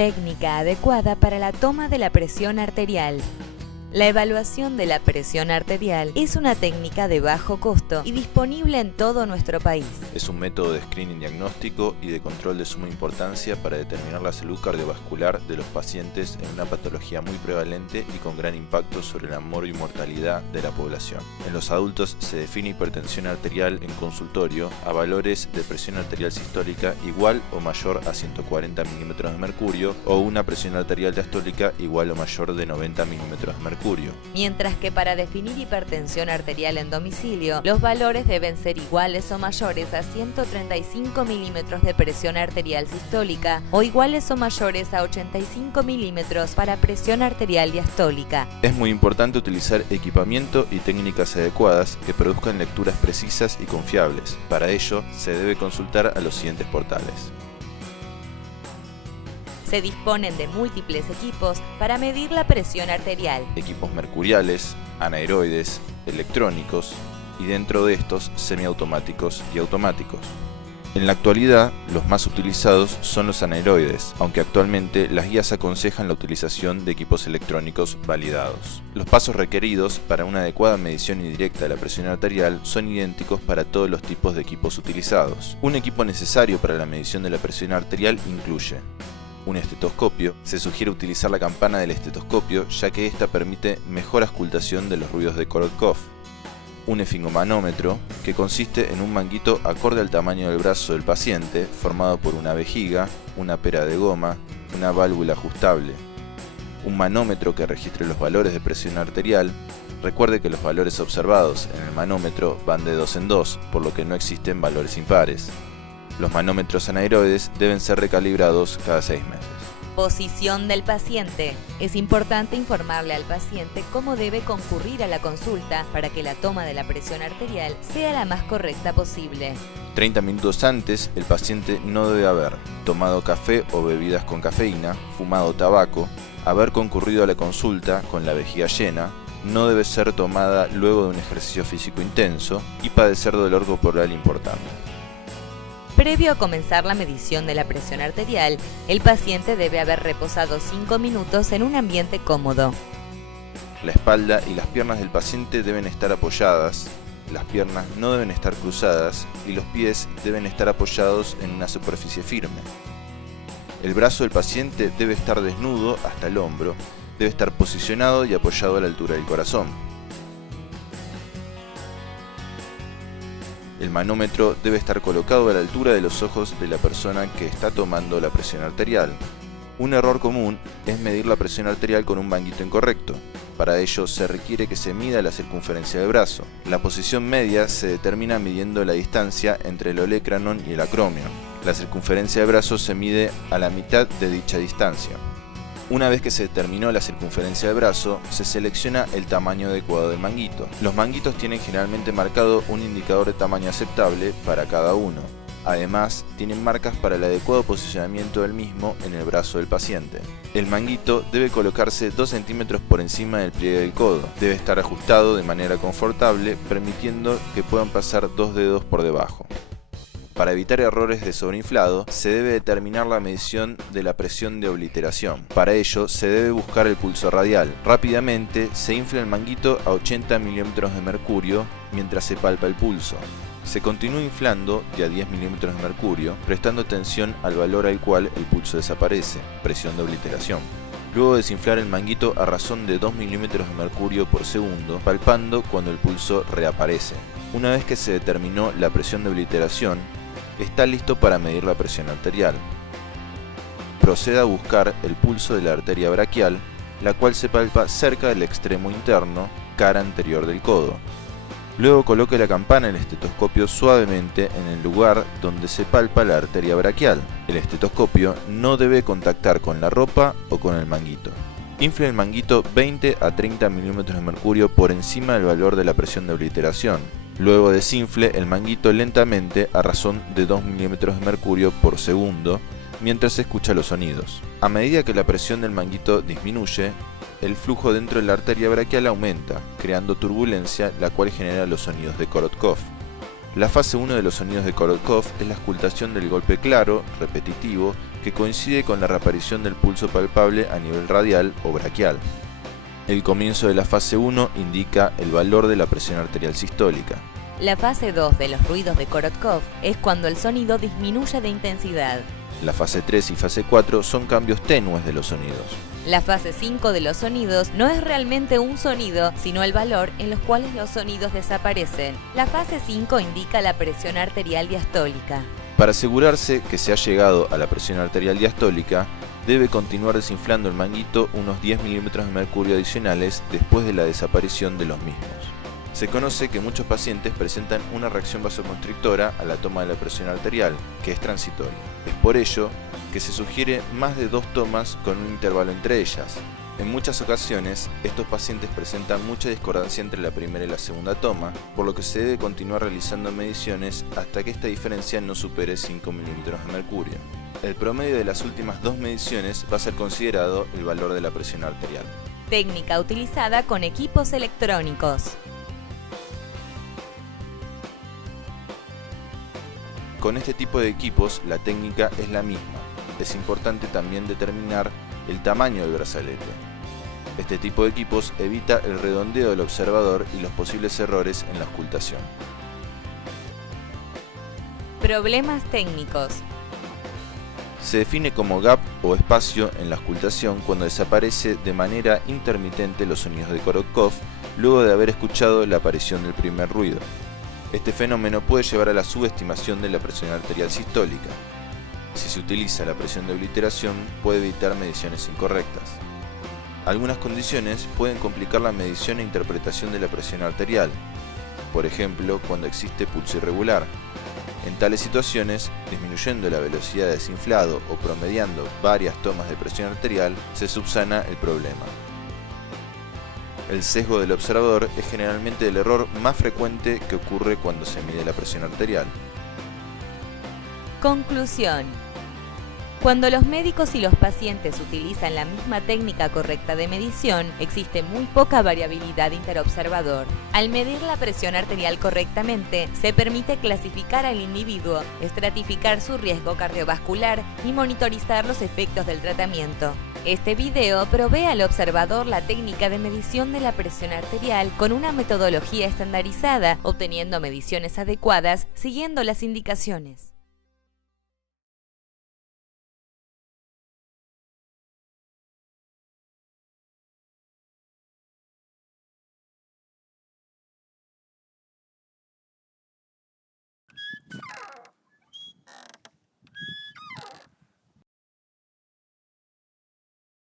Técnica adecuada para la toma de la presión arterial. La evaluación de la presión arterial es una técnica de bajo costo y disponible en todo nuestro país. Es un método de screening diagnóstico y de control de suma importancia para determinar la salud cardiovascular de los pacientes en una patología muy prevalente y con gran impacto sobre la mortalidad de la población. En los adultos se define hipertensión arterial en consultorio a valores de presión arterial sistólica igual o mayor a 140 milímetros de mercurio o una presión arterial diastólica igual o mayor de 90 milímetros de mercurio. Mientras que para definir hipertensión arterial en domicilio, los valores deben ser iguales o mayores a 135 milímetros de presión arterial sistólica o iguales o mayores a 85 milímetros para presión arterial diastólica. Es muy importante utilizar equipamiento y técnicas adecuadas que produzcan lecturas precisas y confiables. Para ello, se debe consultar a los siguientes portales. Se disponen de múltiples equipos para medir la presión arterial. Equipos mercuriales, anaeroides, electrónicos y dentro de estos semiautomáticos y automáticos. En la actualidad, los más utilizados son los anaeroides, aunque actualmente las guías aconsejan la utilización de equipos electrónicos validados. Los pasos requeridos para una adecuada medición indirecta de la presión arterial son idénticos para todos los tipos de equipos utilizados. Un equipo necesario para la medición de la presión arterial incluye un estetoscopio. Se sugiere utilizar la campana del estetoscopio ya que esta permite mejor auscultación de los ruidos de Korotkov. Un esfingomanómetro, que consiste en un manguito acorde al tamaño del brazo del paciente, formado por una vejiga, una pera de goma, una válvula ajustable. Un manómetro que registre los valores de presión arterial. Recuerde que los valores observados en el manómetro van de 2 en 2, por lo que no existen valores impares. Los manómetros anaeroides deben ser recalibrados cada 6 meses. Posición del paciente. Es importante informarle al paciente cómo debe concurrir a la consulta para que la toma de la presión arterial sea la más correcta posible. 30 minutos antes, el paciente no debe haber tomado café o bebidas con cafeína, fumado tabaco, haber concurrido a la consulta con la vejiga llena, no debe ser tomada luego de un ejercicio físico intenso y padecer dolor corporal importante. Previo a comenzar la medición de la presión arterial, el paciente debe haber reposado 5 minutos en un ambiente cómodo. La espalda y las piernas del paciente deben estar apoyadas, las piernas no deben estar cruzadas y los pies deben estar apoyados en una superficie firme. El brazo del paciente debe estar desnudo hasta el hombro, debe estar posicionado y apoyado a la altura del corazón. El manómetro debe estar colocado a la altura de los ojos de la persona que está tomando la presión arterial. Un error común es medir la presión arterial con un manguito incorrecto. Para ello se requiere que se mida la circunferencia del brazo. La posición media se determina midiendo la distancia entre el olecranon y el acromio. La circunferencia del brazo se mide a la mitad de dicha distancia. Una vez que se determinó la circunferencia del brazo, se selecciona el tamaño adecuado del manguito. Los manguitos tienen generalmente marcado un indicador de tamaño aceptable para cada uno. Además, tienen marcas para el adecuado posicionamiento del mismo en el brazo del paciente. El manguito debe colocarse 2 centímetros por encima del pliegue del codo. Debe estar ajustado de manera confortable, permitiendo que puedan pasar 2 dedos por debajo. Para evitar errores de sobreinflado, se debe determinar la medición de la presión de obliteración. Para ello, se debe buscar el pulso radial. Rápidamente, se infla el manguito a 80 milímetros de mercurio mientras se palpa el pulso. Se continúa inflando de a 10 milímetros de mercurio, prestando atención al valor al cual el pulso desaparece, presión de obliteración. Luego desinflar el manguito a razón de 2 milímetros de mercurio por segundo, palpando cuando el pulso reaparece. Una vez que se determinó la presión de obliteración, está listo para medir la presión arterial. Proceda a buscar el pulso de la arteria braquial, la cual se palpa cerca del extremo interno, cara anterior del codo. Luego coloque la campana del estetoscopio suavemente en el lugar donde se palpa la arteria braquial. El estetoscopio no debe contactar con la ropa o con el manguito. Infle el manguito 20 a 30 milímetros de mercurio por encima del valor de la presión de obliteración. Luego desinfle el manguito lentamente a razón de 2 milímetros de mercurio por segundo mientras se escucha los sonidos. A medida que la presión del manguito disminuye, el flujo dentro de la arteria braquial aumenta, creando turbulencia, la cual genera los sonidos de Korotkov. La fase 1 de los sonidos de Korotkov es la auscultación del golpe claro, repetitivo que coincide con la reaparición del pulso palpable a nivel radial o braquial. El comienzo de la fase 1 indica el valor de la presión arterial sistólica. La fase 2 de los ruidos de Korotkov es cuando el sonido disminuye de intensidad. La fase 3 y fase 4 son cambios tenues de los sonidos. La fase 5 de los sonidos no es realmente un sonido, sino el valor en los cuales los sonidos desaparecen. La fase 5 indica la presión arterial diastólica. Para asegurarse que se ha llegado a la presión arterial diastólica, debe continuar desinflando el manguito unos 10 milímetros de mercurio adicionales después de la desaparición de los mismos. Se conoce que muchos pacientes presentan una reacción vasoconstrictora a la toma de la presión arterial, que es transitoria. Es por ello que se sugiere más de 2 tomas con un intervalo entre ellas. En muchas ocasiones, estos pacientes presentan mucha discordancia entre la primera y la segunda toma, por lo que se debe continuar realizando mediciones hasta que esta diferencia no supere 5 milímetros de mercurio. El promedio de las últimas 2 mediciones va a ser considerado el valor de la presión arterial. Técnica utilizada con equipos electrónicos. Con este tipo de equipos, la técnica es la misma. Es importante también determinar el tamaño del brazalete. Este tipo de equipos evita el redondeo del observador y los posibles errores en la auscultación. Problemas técnicos. Se define como gap o espacio en la auscultación cuando desaparece de manera intermitente los sonidos de Korotkov luego de haber escuchado la aparición del primer ruido. Este fenómeno puede llevar a la subestimación de la presión arterial sistólica. Si se utiliza la presión de obliteración, puede evitar mediciones incorrectas. Algunas condiciones pueden complicar la medición e interpretación de la presión arterial, por ejemplo, cuando existe pulso irregular. En tales situaciones, disminuyendo la velocidad de desinflado o promediando varias tomas de presión arterial, se subsana el problema. El sesgo del observador es generalmente el error más frecuente que ocurre cuando se mide la presión arterial. Conclusión. Cuando los médicos y los pacientes utilizan la misma técnica correcta de medición, existe muy poca variabilidad interobservador. Al medir la presión arterial correctamente, se permite clasificar al individuo, estratificar su riesgo cardiovascular y monitorizar los efectos del tratamiento. Este video provee al observador la técnica de medición de la presión arterial con una metodología estandarizada, obteniendo mediciones adecuadas siguiendo las indicaciones.